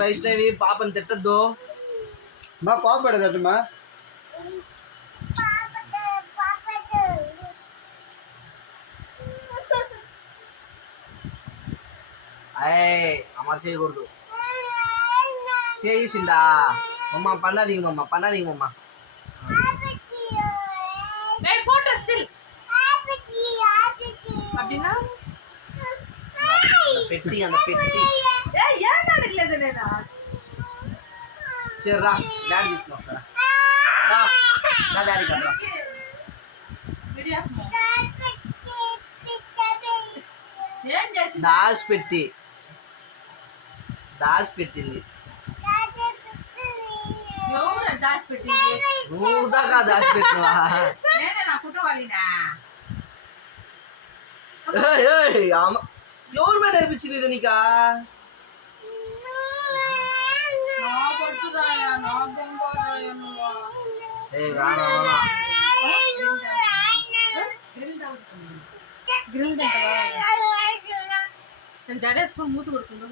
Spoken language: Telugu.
వైష్ణవి పాపని తిట్టద్దు మా పాప పెడదమ్మా అమర్ చేయకూడదు చేసిందా మమ్మ பண்ணாதீங்க மம்மா பண்ணாதீங்க மம்மா போட்டோ ஸ்டில் அப்படினா பெட்டி அந்த பெட்டி ஏன் நடக்கல நேனா சரிடா டாடி తీసుకొస్తారా నా డాడీ కదరా దాస్ పెట్టింది నువ్వు దాకా దాచి పెట్టినవా ఎవరు మీద నేర్పించింది ఇది నీకా జడేసుకొని మూతి కొడుకుంటా